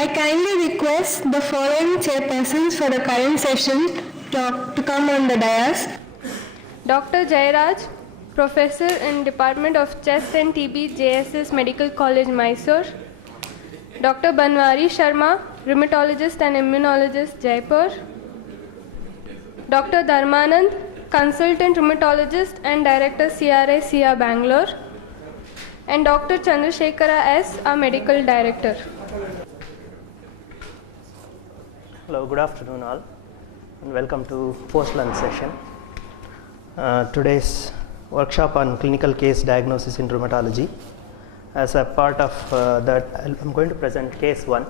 I kindly request the following chairpersons for the current session to come on the dais. Dr. Jairaj, Professor in Department of Chest and TB, JSS Medical College, Mysore. Dr. Banwari Sharma, Rheumatologist and Immunologist, Jaipur. Dr. Dharmanand, Consultant Rheumatologist and Director CRA, SIA, Bangalore. And Dr. Chandrasekhara S., our Medical Director. Hello, good afternoon all, and welcome to post-lunch session. Today's workshop on clinical case diagnosis in rheumatology. As a part of that, I'm going to present case 1,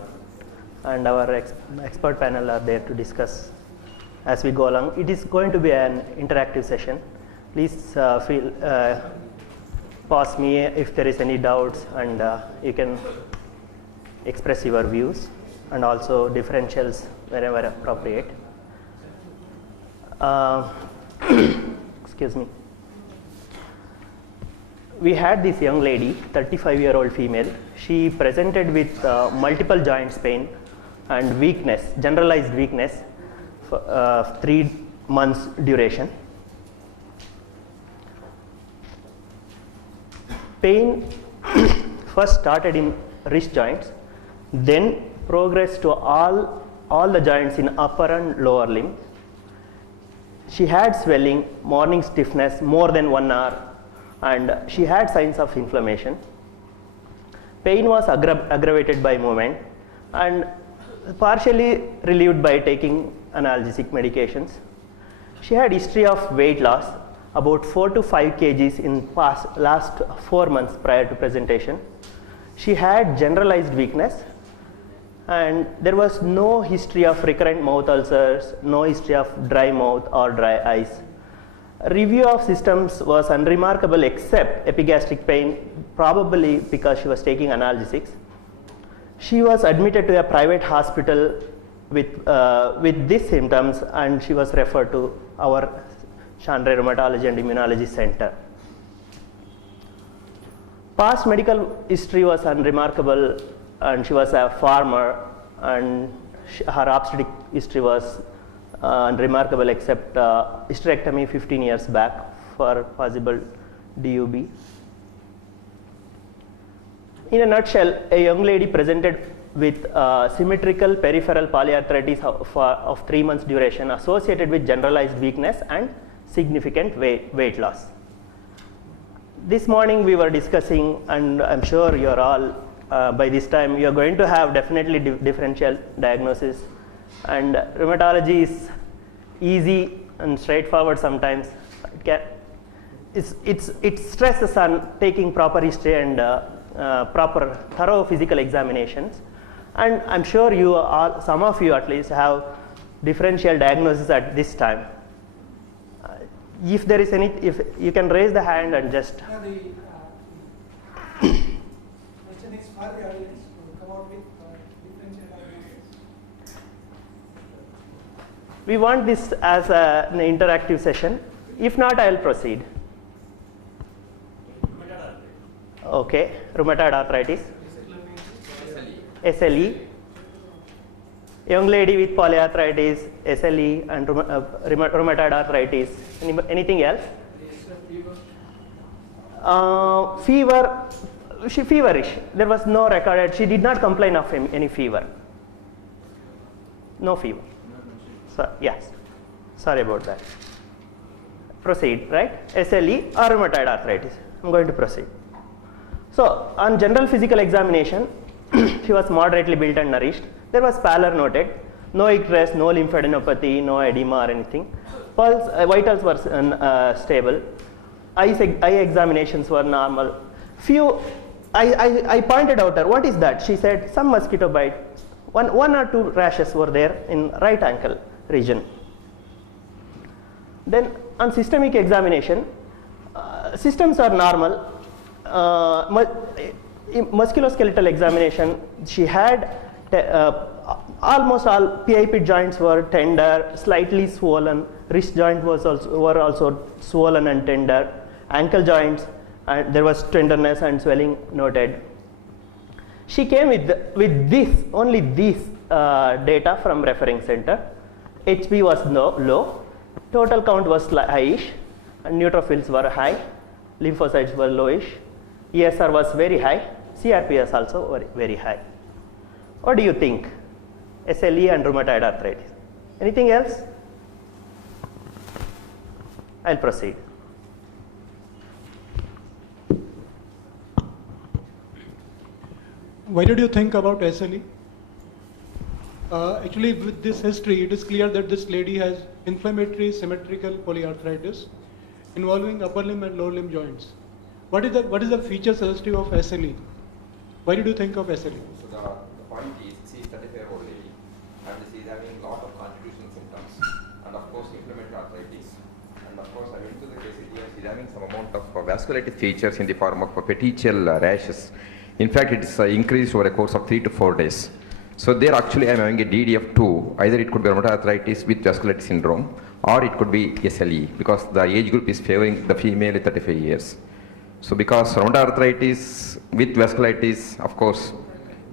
and our expert panel are there to discuss as we go along. It is going to be an interactive session. Please pause me if there is any doubts, and you can express your views and also differentials wherever appropriate. Excuse me. We had this young lady, 35-year-old female. She presented with multiple joints pain and weakness, generalized weakness for 3 months duration. Pain first started in wrist joints, then progressed to all the joints in upper and lower limb. She had swelling, morning stiffness more than 1 hour, and she had signs of inflammation. Pain was aggravated by movement and partially relieved by taking analgesic medications. She had history of weight loss, about 4 to 5 kgs in last 4 months prior to presentation. She had generalized weakness, and there was no history of recurrent mouth ulcers, no history of dry mouth or dry eyes. Review of systems was unremarkable except epigastric pain, probably because she was taking analgesics. She was admitted to a private hospital with these symptoms, and she was referred to our Chandra Rheumatology and Immunology Center. Past medical history was unremarkable, and she was a farmer, and her obstetric history was unremarkable except hysterectomy 15 years back for possible DUB. In a nutshell, a young lady presented with symmetrical peripheral polyarthritis of 3 months duration associated with generalized weakness and significant weight loss. This morning we were discussing, and I'm sure you're all by this time you're going to have definitely differential diagnosis, and rheumatology is easy and straightforward sometimes. It stresses on taking proper history and proper thorough physical examinations, and I'm sure you all, some of you at least, have differential diagnosis at this time. If there is any, if you can raise the hand and just question is for the audience to come out with differential diagnosis. We want this as an interactive session. If not, I'll proceed. Okay, rheumatoid arthritis. SLE. Young lady with polyarthritis, SLE, and rheumatoid arthritis. Anything else? Fever. She feverish. There was no recorded. She did not complain of any fever. No fever. So, yes. Sorry about that. Proceed, right? SLE or rheumatoid arthritis. I'm going to proceed. So, on general physical examination, she was moderately built and nourished. There was pallor noted. No icterus, no lymphadenopathy, no edema or anything. Pulse, vitals were stable. Eye examinations were normal. I pointed out her, what is that? She said, some mosquito bite. One or two rashes were there in right ankle region. Then on systemic examination, systems are normal. Musculoskeletal examination, she had almost all PIP joints were tender, slightly swollen. Wrist joint were also swollen and tender. Ankle joints, and there was tenderness and swelling noted. She came with this, only this data from referring center. HB was low, total count was highish, and neutrophils were high, lymphocytes were lowish, ESR was very high, CRP also very, very high. What do you think? SLE and rheumatoid arthritis. Anything else? I'll proceed. Why did you think about SLE? Actually, with this history, it is clear that this lady has inflammatory symmetrical polyarthritis involving upper limb and lower limb joints. What is the feature suggestive of SLE? Why did you think of SLE? So the point is, she is 35-year-old lady and she is having a lot of constitutional symptoms and of course inflammatory arthritis. And of course I went to the KCG and she is having some amount of vasculitis features in the form of petechial rashes. In fact, it is increased over a course of 3 to 4 days. So there actually I am having a DDF2, either it could be rheumatoid arthritis with vasculitis syndrome or it could be SLE because the age group is favoring the female at 35 years. So because rheumatoid arthritis with vasculitis, of course,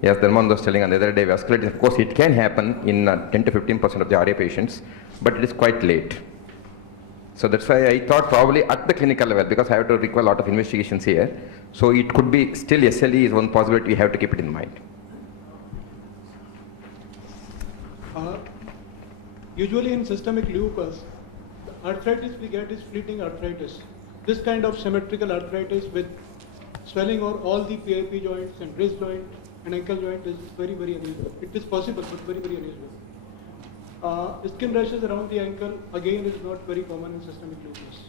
yes, Dharman was telling on the other day, vasculitis, of course, it can happen in 10 to 15% of the RA patients, but it is quite late. So that's why I thought probably at the clinical level, because I have to require a lot of investigations here, so it could be still SLE is one possibility, we have to keep it in mind. Usually in systemic lupus, the arthritis we get is fleeting arthritis. This kind of symmetrical arthritis with swelling on all the PIP joints and wrist joint and ankle joint is very, very unusual. It is possible, but very, very unusual. Skin rashes around the ankle, again, is not very common in systemic lupus.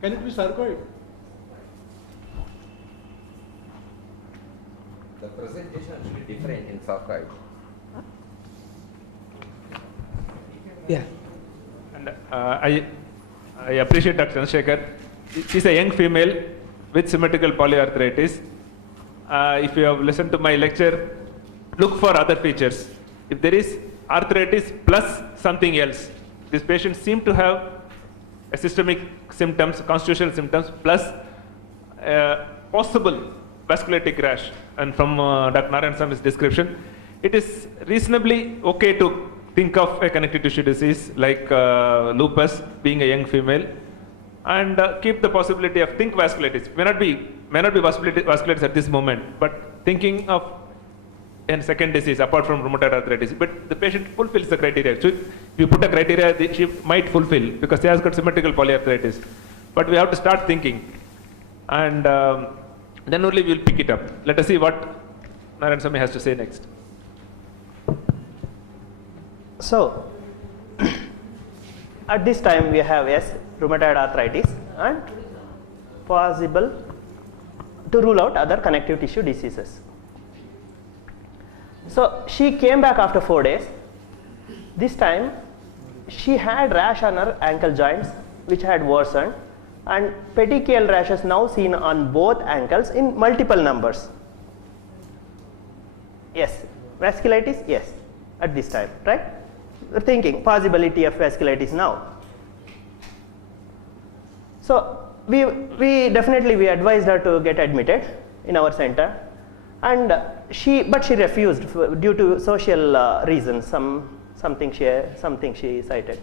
Can it be sarcoid? The presentation should be different in sarcoid. Yeah. And I appreciate Dr. Chandrasekhar. She's a young female with symmetrical polyarthritis. If you have listened to my lecture, look for other features. If there is arthritis plus something else, this patient seems to have a systemic symptoms, constitutional symptoms, plus possible vasculitic rash. And from Dr. Narayanaswamy's description, it is reasonably okay to think of a connective tissue disease like lupus, being a young female, and keep the possibility of think vasculitis. May not be vasculitis at this moment, but thinking of a second disease apart from rheumatoid arthritis. But the patient fulfills the criteria. So if you put a criteria, she might fulfill because she has got symmetrical polyarthritis. But we have to start thinking, and then only we will pick it up. Let us see what Narayanaswamy has to say next. So, at this time we have rheumatoid arthritis and possible to rule out other connective tissue diseases. So, she came back after 4 days. This time she had rash on her ankle joints which had worsened, and petechial rashes now seen on both ankles in multiple numbers. Yes, vasculitis, yes, at this time, right? We're thinking possibility of vasculitis now. So we definitely advised her to get admitted in our center, and she refused due to social reasons. Something she cited.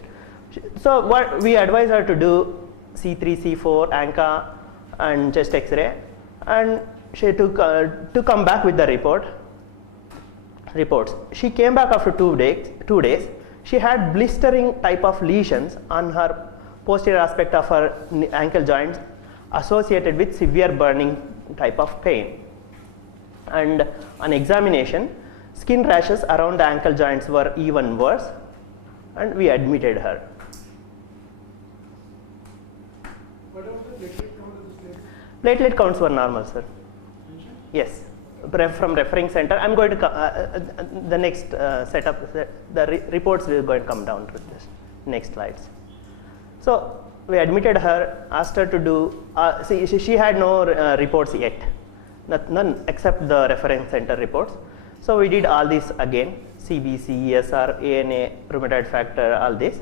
So what we advised her to do, C3, C4, ANCA, and chest X-ray, and she took to come back with the reports. She came back after 2 days. She had blistering type of lesions on her posterior aspect of her ankle joints associated with severe burning type of pain. And on examination, skin rashes around the ankle joints were even worse, and we admitted her. What about the platelet count of this lady? Platelet counts were normal, sir. Yes. From referring center, I'm going to the next setup. The reports will go and come down to this next slides. So we admitted her, asked her to do. She had no reports yet, none except the reference center reports. So we did all this again: CBC, ESR, ANA, rheumatoid factor, all this.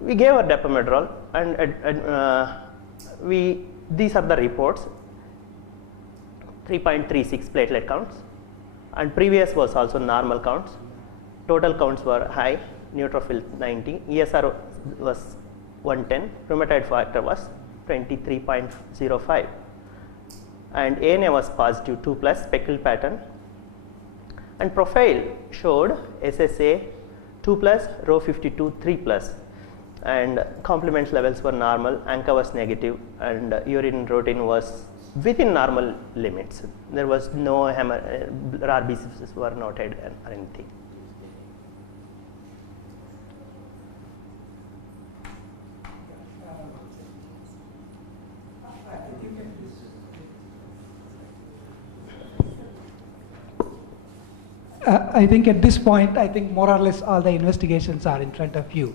We gave her depomedrol, and these are the reports. 3.36 platelet counts, and previous was also normal counts. Total counts were high, neutrophil 90, ESR was 110, rheumatoid factor was 23.05, and ANA was positive 2 plus speckled pattern, and profile showed SSA 2 plus, rho 52 3 plus, and complement levels were normal, ANCA was negative, and urine routine was within normal limits. There was no RBCs were noted or anything. I think at this point, I think more or less all the investigations are in front of you.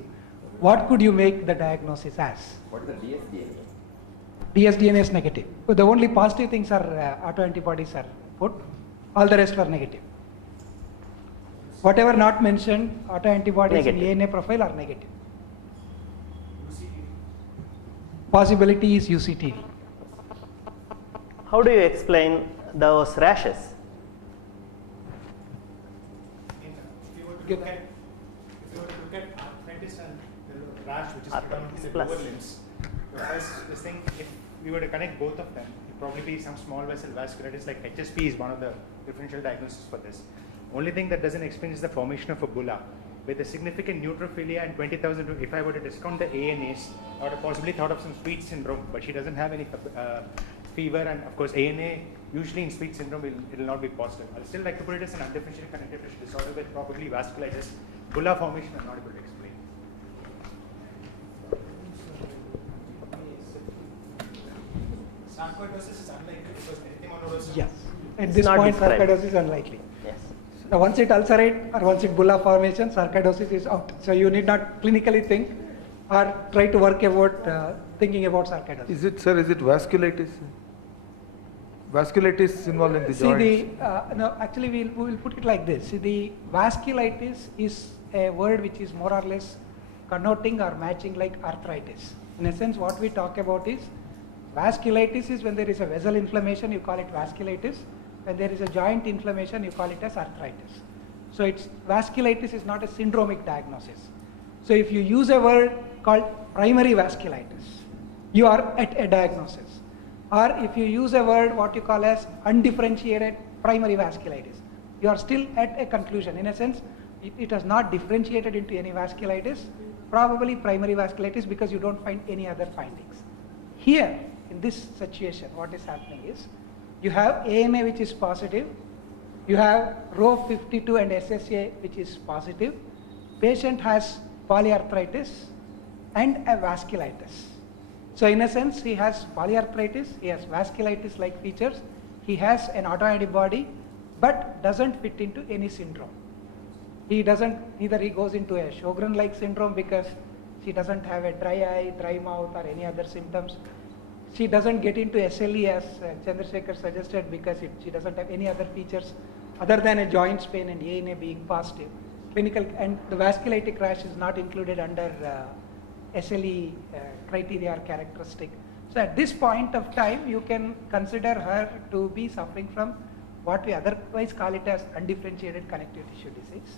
What could you make the diagnosis as? What is the DSDNA? DSDNA is negative. But the only positive things are autoantibodies are put. All the rest were negative. Whatever not mentioned, autoantibodies in Negative. ANA profile are negative. Possibility is UCTD. How do you explain those rashes? If you were to look at arthritis and the rash, which is Arthritis predominantly the plus. lower limbs, the first this thing, if we were to connect both of them, it probably be some small vessel vasculitis, like HSP is one of the differential diagnoses for this. Only thing that doesn't explain is the formation of a bulla. With a significant neutrophilia and 20,000, if I were to discount the ANAs, I would have possibly thought of some Sweet syndrome, but she doesn't have any fever, and of course ANA usually in Sweet syndrome it will not be positive. I'll still like to put it as an undifferentiated connective tissue disorder with probably vasculitis. Bulla formation I'm not able to explain. Sarcoidosis is unlikely because erythematosis. Yes. At this not point, described. sarcoidosis is unlikely. Yes. Now, once it ulcerate or once it bulla formation, sarcoidosis is out. So you need not clinically think or try to work about thinking about sarcoidosis. Is it, sir, is it vasculitis? Vasculitis involved in the See joints? no, actually we will put it like this. See, the vasculitis is a word which is more or less connoting or matching like arthritis. In a sense, what we talk about is vasculitis is when there is a vessel inflammation, you call it vasculitis. When there is a joint inflammation, you call it as arthritis. So it's vasculitis is not a syndromic diagnosis. So if you use a word called primary vasculitis, you are at a diagnosis. Or if you use a word what you call as undifferentiated primary vasculitis, you are still at a conclusion. In a sense, it has not differentiated into any vasculitis, probably primary vasculitis because you don't find any other findings. Here, in this situation, what is happening is, you have ANA which is positive, you have rho 52 and SSA which is positive, patient has polyarthritis and a vasculitis. So in a sense, he has polyarthritis, he has vasculitis-like features, he has an autoantibody, but doesn't fit into any syndrome. He doesn't, either he goes into a Sjogren-like syndrome because she doesn't have a dry eye, dry mouth or any other symptoms. She doesn't get into SLE as Chandrasekhar suggested because she doesn't have any other features other than a joint pain and ANA being positive. Clinical and the vasculitic rash is not included under SLE criteria or characteristic. So at this point of time, you can consider her to be suffering from what we otherwise call it as undifferentiated connective tissue disease.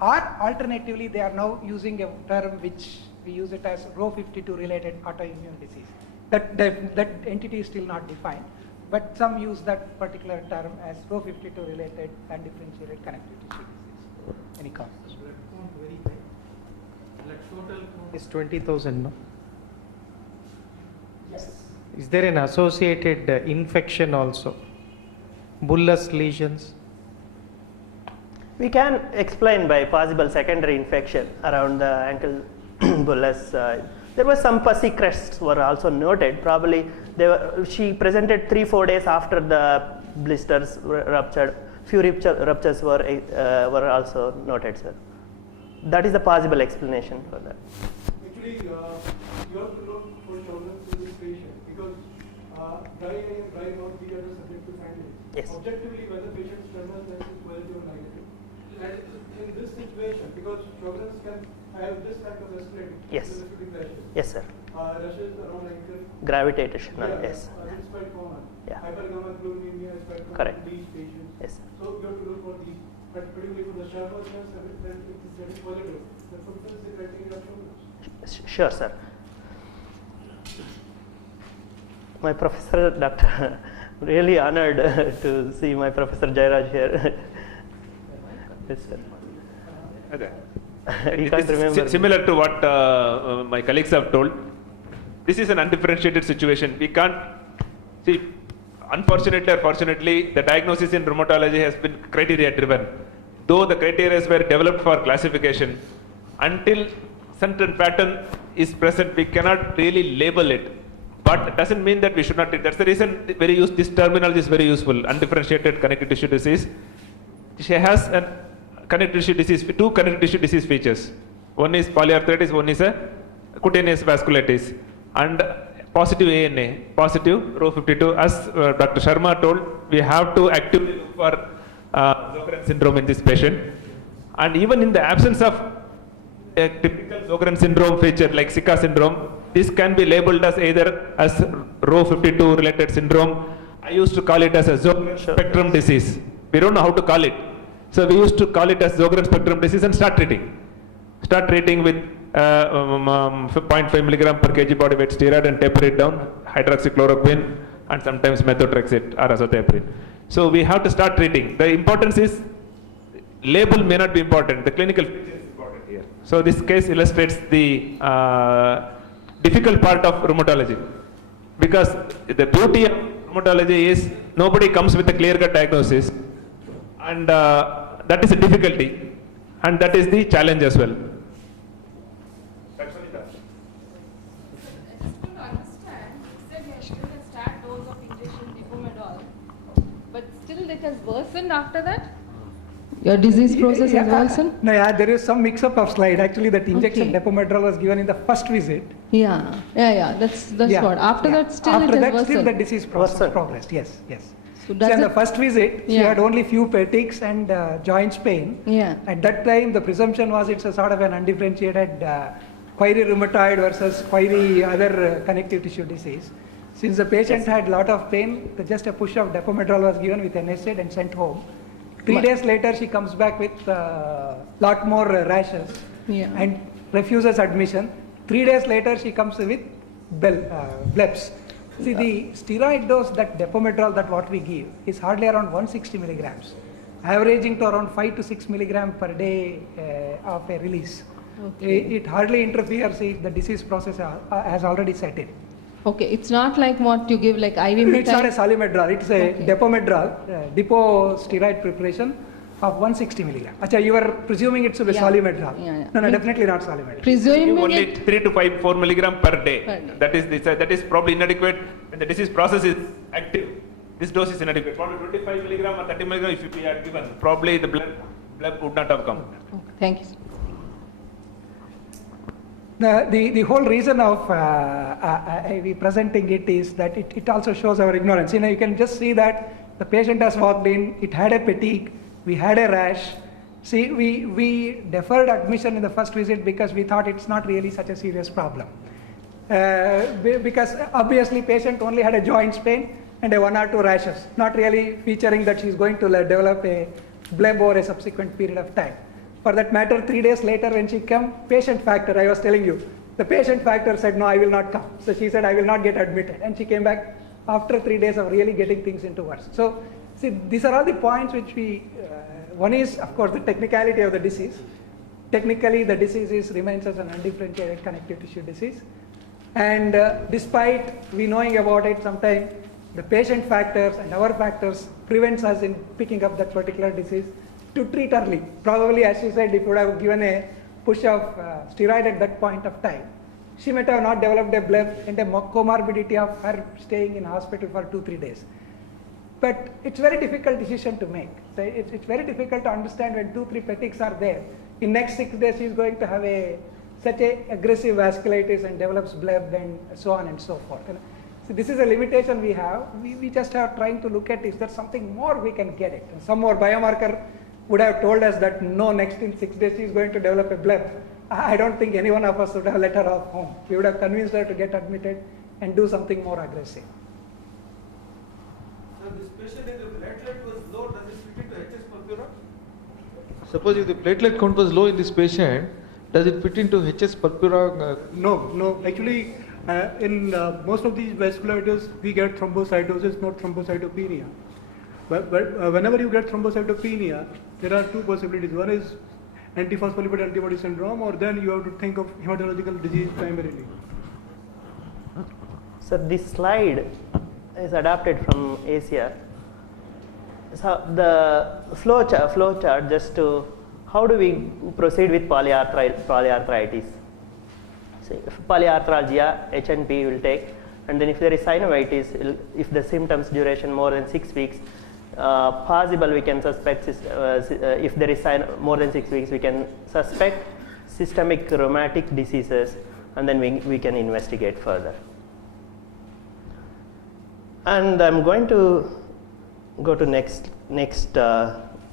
Or alternatively, they are now using a term which we use it as rho 52 related autoimmune disease. That entity is still not defined, but some use that particular term as rho 52 related undifferentiated connective tissue disease. Any comments? Is 20,000, no? Yes. Is there an associated infection also? Bullous lesions? We can explain by possible secondary infection around the ankle bullous. There were some pussy crests were also noted. Probably she presented 3-4 days after the blisters were ruptured. Few ruptures were also noted, sir. That is the possible explanation for that. Actually, you have to look for Sjogren's in this patient because dry eye and dry mouth are subject to findings. Yes. Objectively, whether patient's thermal sense is positive or negative. And in this situation, because Sjogren's can have this kind of escalating. Yes. Rashes. Yes, sir. Rashes around ankle. Gravitational, Yeah, yes. it's quite common. Yeah. Hypergammaglutinemia is quite common Correct. in these patients. Yes. So you have to look for these, but particularly for the Sharma cells, then it is very positive. That fulfills the criteria of Sjogren's. Sure, sir. My professor, Dr. really honored to see my Professor Jairaj here. Yes, sir. Okay. You It can't is remember. similar to what my colleagues have told. This is an undifferentiated situation. We can't see. Unfortunately or fortunately, the diagnosis in rheumatology has been criteria driven. Though the criteria were developed for classification, until certain pattern is present, we cannot really label it. But it doesn't mean that we should not treat. That's the reason this terminology is very useful. Undifferentiated connective tissue disease. She has a connective tissue disease, two connective tissue disease features. One is polyarthritis, one is a cutaneous vasculitis. And positive ANA, positive Rho52. As Dr. Sharma told, we have to actively look for Sjogren's syndrome in this patient. And even in the absence of a typical Sjogren's syndrome feature like Zika syndrome, this can be labeled as either as Rho52 related syndrome. I used to call it as a Sjogren's spectrum disease. We don't know how to call it. So we used to call it as Sjogren's spectrum disease and start treating. Start treating with 0.5 milligram per kg body weight steroid and taper it down, hydroxychloroquine and sometimes methotrexate or azathioprine. So we have to start treating. The importance is, label may not be important, the clinical feature is important here. So this case illustrates the difficult part of rheumatology, because the beauty of rheumatology is nobody comes with a clear-cut diagnosis, and that is a difficulty, and that is the challenge as well. It has worsened after that? Your disease process has worsened? No, yeah, there is some mix-up of slide. Actually, that injection Okay. Depomedrol was given in the first visit. Yeah. That's Yeah, what. After yeah. that, still After it has that, worsened. still the disease Worsened. progressed. Yes, yes. So So does in the it- first visit, she Yeah. had only few petics and joints pain. Yeah. At that time, the presumption was it's a sort of an undifferentiated query rheumatoid versus query other connective tissue disease. Since the patient had lot of pain, just a push of Depomedrol was given with an acid and sent home. 3 days later, she comes back with lot more rashes Yeah. and refuses admission. 3 days later, she comes with blebs. See, the steroid dose that Depomedrol that what we give is hardly around 160 milligrams, averaging to around 5 to 6 milligram per day of a release. Okay. It hardly interferes if the disease process has already set in. Okay, it's not like what you give like IV It's not a methyl. Salimedrol, it's a Okay. Depomedrol, depot steroid preparation of 160 milligram. Acha, you are presuming it's a Yeah. Salimedrol. Yeah, yeah. No, definitely not Salimedrol. Presuming Only it, 3 to 4 milligram per day. Per day. That is probably inadequate when the disease process is active. This dose is inadequate. Probably 25 milligram or 30 milligram if we had given, probably the blood would not have come. okay, thank you. The whole reason of we presenting it is that it also shows our ignorance. You can just see that the patient has walked in, it had a fatigue, we had a rash. See, we deferred admission in the first visit because we thought it's not really such a serious problem. Because obviously patient only had a joint pain and a 1 or 2 rashes, not really featuring that she's going to develop a bleb over a subsequent period of time. For that matter, 3 days later when she came, patient factor, I was telling you, the patient factor said, no, I will not come. So she said, I will not get admitted. And she came back after 3 days of really getting things into worse. So, see, these are all the points which one is, of course, the technicality of the disease. Technically, the disease remains as an undifferentiated connective tissue disease. And despite we knowing about it, sometimes the patient factors and our factors prevents us in picking up that particular disease to treat early. Probably, as she said, if you would have given a push of steroid at that point of time, she might have not developed a bleb and a comorbidity of her staying in hospital for 2-3 days. But it's very difficult decision to make. So it's very difficult to understand when 2-3 petics are there. In next 6 days, she's going to have such a aggressive vasculitis and develops bleb and so on and so forth. So this is a limitation we have. We just are trying to look at is there something more we can get it. And some more biomarker would have told us that no, next in 6 days she is going to develop a bleb, I don't think any one of us would have let her off home. We would have convinced her to get admitted and do something more aggressive. So this patient, if the platelet was low, does it fit into HS purpura? Suppose if the platelet count was low in this patient, does it fit into HS purpura? No. Actually, in most of these vasculitis, we get thrombocytosis, not thrombocytopenia. But whenever you get thrombocytopenia, there are two possibilities. One is antiphospholipid antibody syndrome, or then you have to think of hematological disease primarily. So this slide is adapted from ACR. So the flow chart just to how do we proceed with polyarthritis. So if polyarthralgia, H&P will take, and then if there is synovitis, if the symptoms duration more than 6 weeks, possible we can suspect, if there is more than 6 weeks, we can suspect systemic rheumatic diseases, and then we can investigate further. And I'm going to go to next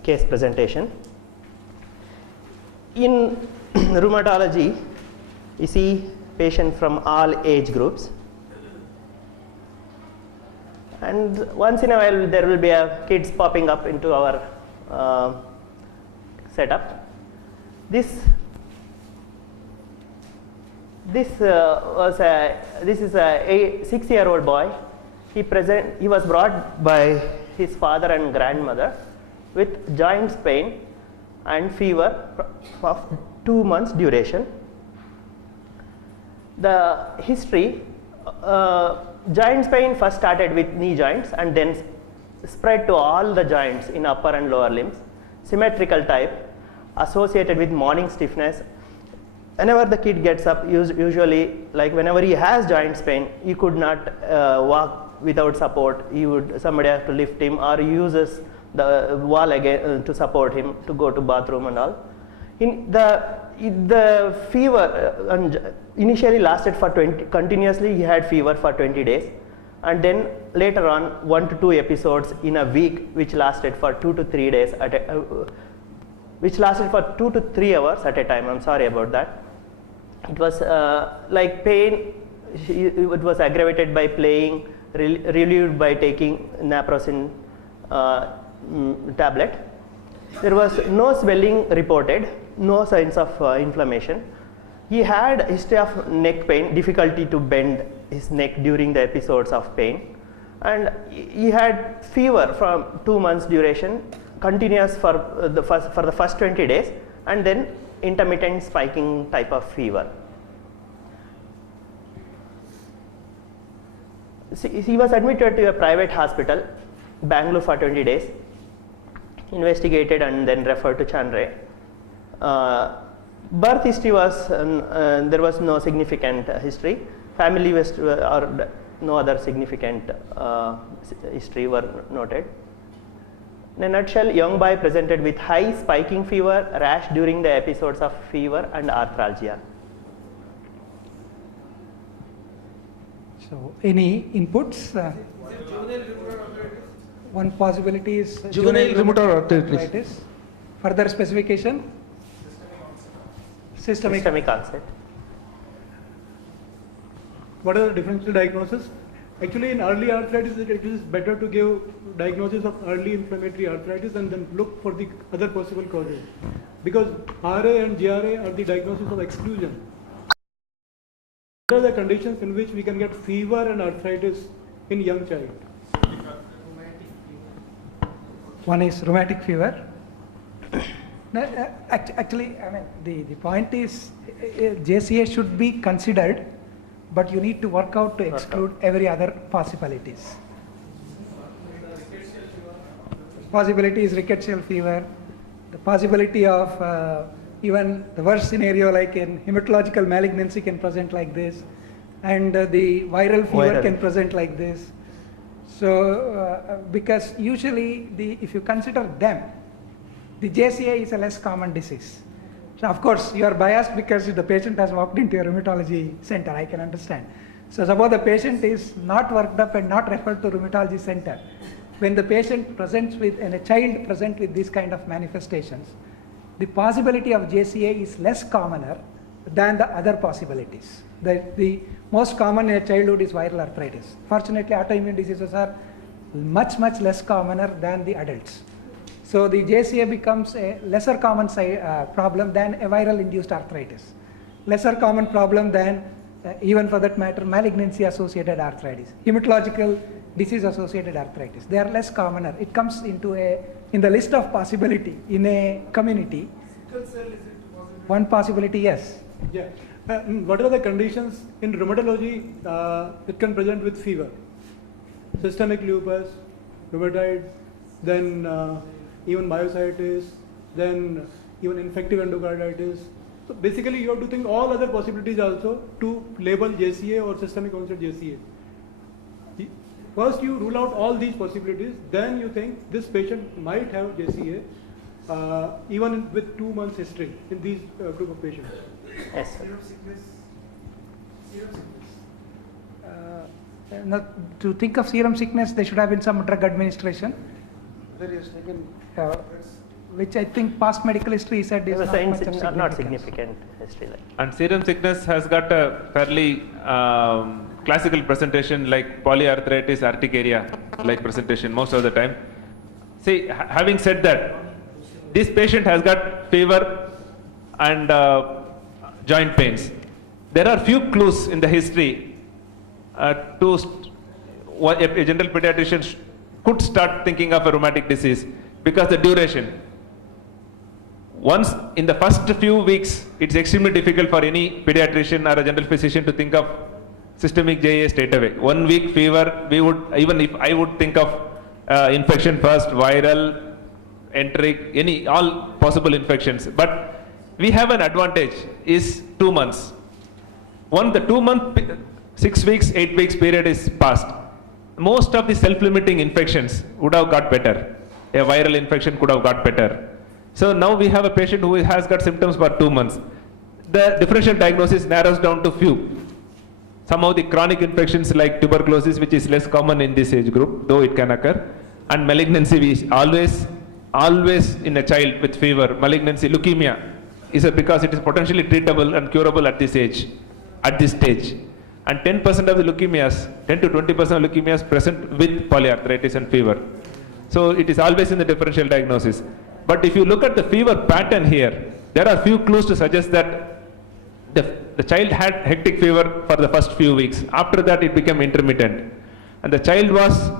case presentation. In rheumatology, you see patients from all age groups. And once in a while, there will be kids popping up into our setup. This is a 6-year-old boy. He was brought by his father and grandmother with joint pain and fever of 2 months duration. The history. Joint pain first started with knee joints and then spread to all the joints in upper and lower limbs, symmetrical type, associated with morning stiffness. Whenever the kid gets up, usually like whenever he has joint pain, he could not walk without support. Somebody has to lift him, or he uses the wall again to support him to go to bathroom and all. The fever initially lasted for continuously he had fever for 20 days, and then later on 1 to 2 episodes in a week, which lasted for 2 to 3 days which lasted for 2 to 3 hours at a time. I'm sorry about that. It was like pain. It was aggravated by playing, relieved by taking naproxen tablet. There was no swelling reported, no signs of inflammation. He had a history of neck pain, difficulty to bend his neck during the episodes of pain, and he had fever from 2 months duration, continuous for the first 20 days, and then intermittent spiking type of fever. He was admitted to a private hospital, Bangalore, for 20 days, investigated and then referred to Chandray. Birth history was, there was no significant history. Family or no other significant history were noted. In a nutshell, young boy presented with high spiking fever, rash during the episodes of fever, and arthralgia. So, any inputs? One possibility is Juvenile rheumatoid arthritis. Further specification? Systemic onset. What are the differential diagnosis? Actually, in early arthritis, it is better to give diagnosis of early inflammatory arthritis and then look for the other possible causes. Because RA and GRA are the diagnosis of exclusion. What are the conditions in which we can get fever and arthritis in young child? One is rheumatic fever. Actually, I mean, the point is JCA should be considered, but you need to work out to exclude every other possibilities. Possibility is rickettsial fever. The possibility of even the worst scenario, like in hematological malignancy, can present like this, and the viral fever can present like this. So, because usually if you consider them, the JCA is a less common disease. So of course you are biased because the patient has walked into a rheumatology center, I can understand. So suppose the patient is not worked up and not referred to rheumatology center, when the patient presents with, and a child present with this kind of manifestations, the possibility of JCA is less commoner than the other possibilities. The most common in a childhood is viral arthritis. Fortunately, autoimmune diseases are much less commoner than the adults. So the JCA becomes a lesser common problem than a viral induced arthritis. Lesser common problem than even for that matter malignancy associated arthritis, hematological disease associated arthritis. They are less commoner. It comes into in the list of possibility in a community. Sickle cell, is it possible? One possibility, yes. Yeah. What are the conditions in rheumatology? It can present with fever, systemic lupus, rheumatoid, then even myositis, then even infective endocarditis. So basically you have to think all other possibilities also to label JCA or systemic onset JCA. First you rule out all these possibilities, then you think this patient might have JCA even with 2 months history in these group of patients. Yes. Serum sickness. To think of serum sickness, there should have been some drug administration, which I think past medical history said is not significant history. And serum sickness has got a fairly classical presentation like polyarthritis urticaria like presentation most of the time. See, having said that, this patient has got fever and joint pains. There are few clues in the history to what a general pediatrician could start thinking of a rheumatic disease, because the duration. Once in the first few weeks, it's extremely difficult for any pediatrician or a general physician to think of systemic JA straight away. 1 week fever, we would, even if I would think of infection first, viral, enteric, all possible infections. But we have an advantage is 2 months. Once the 2 month, 6 weeks, 8 weeks period is passed, most of the self-limiting infections would have got better. A viral infection could have got better. So now we have a patient who has got symptoms for 2 months. The differential diagnosis narrows down to few. Some of the chronic infections like tuberculosis, which is less common in this age group, though it can occur, and malignancy is always in a child with fever. Malignancy, leukemia, is because it is potentially treatable and curable at this age, at this stage. And 10% of the leukemias, 10 to 20% of leukemias present with polyarthritis and fever. So it is always in the differential diagnosis. But if you look at the fever pattern here, there are few clues to suggest that the child had hectic fever for the first few weeks. After that it became intermittent. And the child was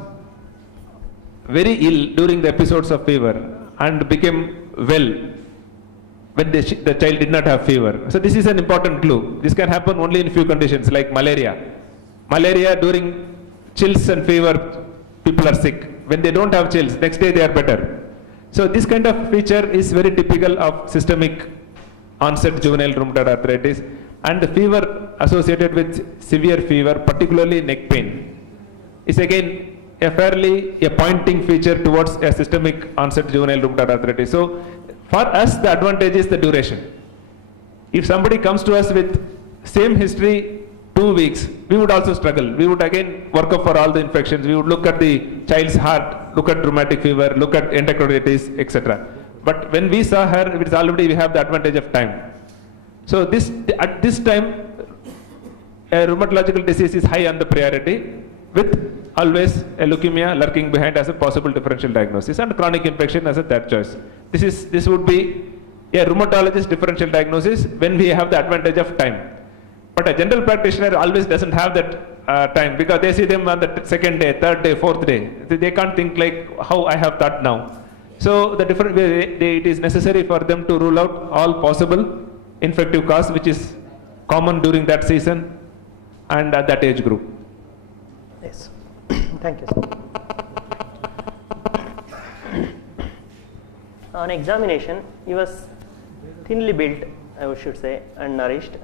very ill during the episodes of fever and became well when the child did not have fever. So this is an important clue. This can happen only in few conditions like malaria. Malaria during chills and fever, people are sick. When they don't have chills, next day they are better. So this kind of feature is very typical of systemic onset juvenile rheumatoid arthritis, and the fever associated with severe fever, particularly neck pain, is again a pointing feature towards a systemic onset juvenile rheumatoid arthritis. So for us the advantage is the duration. If somebody comes to us with same history 2 weeks, we would also struggle. We would again work up for all the infections. We would look at the child's heart, look at rheumatic fever, look at endocarditis, etc. But when we saw her, it is already we have the advantage of time. So at this time, a rheumatological disease is high on the priority, with always a leukemia lurking behind as a possible differential diagnosis, and chronic infection as a third choice. This would be a rheumatologist differential diagnosis when we have the advantage of time. But a general practitioner always doesn't have that time, because they see them on the second day, third day, fourth day. They can't think like how I have thought now. So it is necessary for them to rule out all possible infective cause which is common during that season and at that age group. Yes. Thank you, sir. On examination, he was thinly built, I should say, and nourished,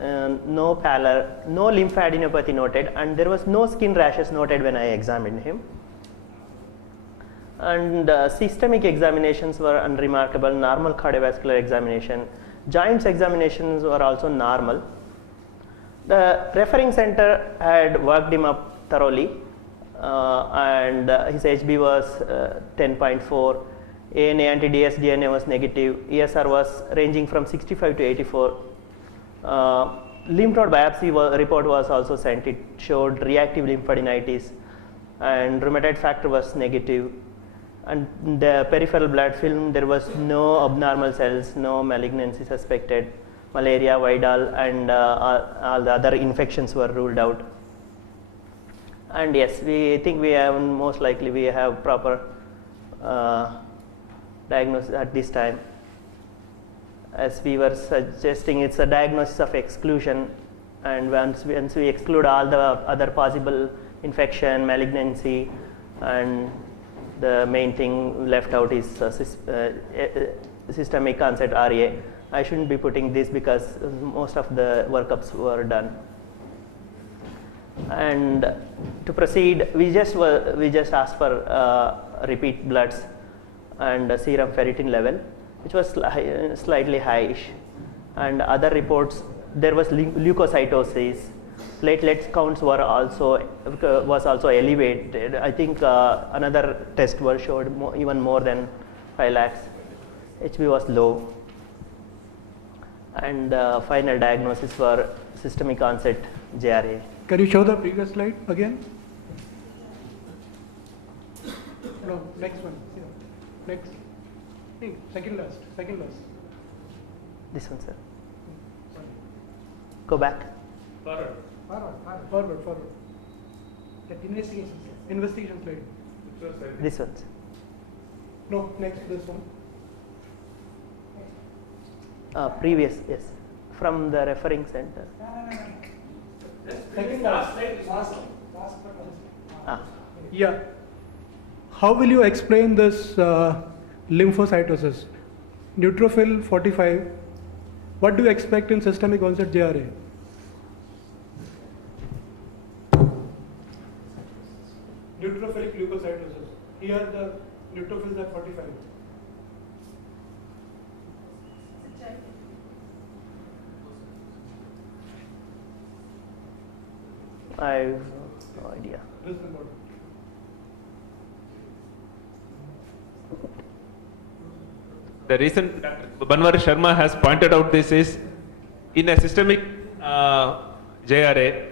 no pallor, no lymphadenopathy noted, and there was no skin rashes noted when I examined him. And systemic examinations were unremarkable, normal cardiovascular examination, joints examinations were also normal. The referring center had worked him up thoroughly. and his HB was 10.4. ANA anti-dsDNA was negative. ESR was ranging from 65 to 84. Lymph node biopsy report was also sent. It showed reactive lymphadenitis, and rheumatoid factor was negative. And the peripheral blood film, there was no abnormal cells, no malignancy suspected. Malaria, Vidal, and all the other infections were ruled out. And yes, we think we have, most likely we have proper diagnosis at this time. As we were suggesting, it's a diagnosis of exclusion, and once we exclude all the other possible infection, malignancy, and the main thing left out is systemic onset RA. I shouldn't be putting this because most of the workups were done. And to proceed, we just asked for repeat bloods and serum ferritin level, which was slightly highish. And other reports, there was leukocytosis. Platelet counts were also elevated. I think another test showed even more than 5 lakhs. HB was low. And final diagnosis for systemic onset JRA. Can you show the previous slide again? No, next one. Yeah. Next. Hey, second last. This one, sir. Go back. Forward. That investigation slide. This one. No, next, this one. Previous, yes. From the referring center. Second last. Yeah. How will you explain this lymphocytosis? Neutrophil 45. What do you expect in systemic onset JRA? Neutrophilic leukocytosis. Here the neutrophils are 45. I have no idea. The reason Dr. Banwari Sharma has pointed out this is, in a systemic JRA,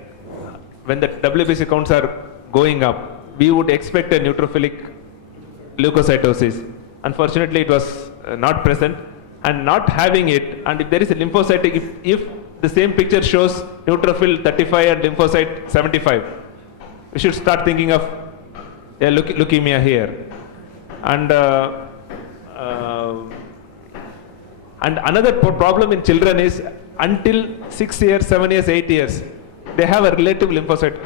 when the WBC counts are going up, we would expect a neutrophilic leukocytosis. Unfortunately, it was not present, and not having it, and if there is a lymphocytic, if the same picture shows neutrophil 35 and lymphocyte 75, we should start thinking of leukemia here. And another problem in children is, until 6 years, 7 years, 8 years, they have a relative lymphocyte.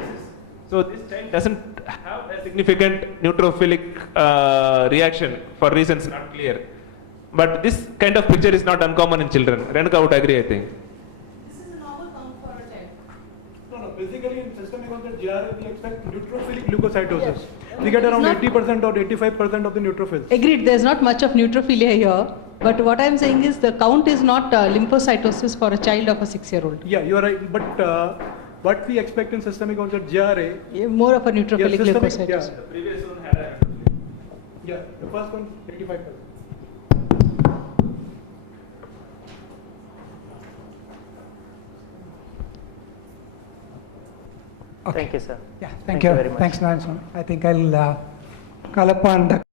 So this child doesn't have a significant neutrophilic reaction for reasons not clear. But this kind of picture is not uncommon in children. Renuka would agree, I think. This is a normal count for a child. No, basically in systemic onset JRA we expect neutrophilic leukocytosis. We get around 80% or 85% of the neutrophils. Agreed, there's not much of neutrophilia here, but what I'm saying is the count is not lymphocytosis for a child of a 6-year-old. Yeah, you are right, but what we expect in systemic onset JRA, more of a neutrophilic leukocytosis. Yeah. The previous one had a... Yeah, the first one 85%. Thank you, sir. Yeah, thank you very much. Thanks, Narayan. I think I'll call upon Dr.